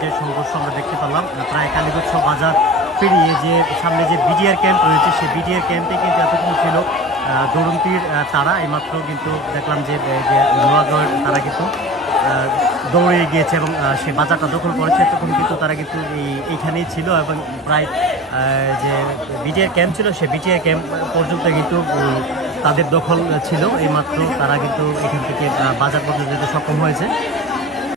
যে সংঘর্ষ আমরা দেখতে পেলাম প্রায় কালীগঞ্জ বাজার পেরিয়ে যে সামনে যে বিডিআর ক্যাম্প রয়েছে সেই বিডিআর ক্যাম্পে কিন্তু এতক্ষণ ছিল দৌড়ন্তির তারা। এইমাত্র কিন্তু দেখলাম যে নোয়াগড় তারা কিন্তু দৌড়ে গিয়েছে এবং সে বাজারটা দখল করেছে। তখন কিন্তু তারা কিন্তু এইখানেই ছিল এবং প্রায় যে বিটিআর ক্যাম্প ছিল সে বিটিআর ক্যাম্প পর্যন্ত কিন্তু তাদের দখল ছিল। এইমাত্র তারা কিন্তু এখান থেকে বাজার পর্যন্ত যেতে সক্ষম হয়েছে।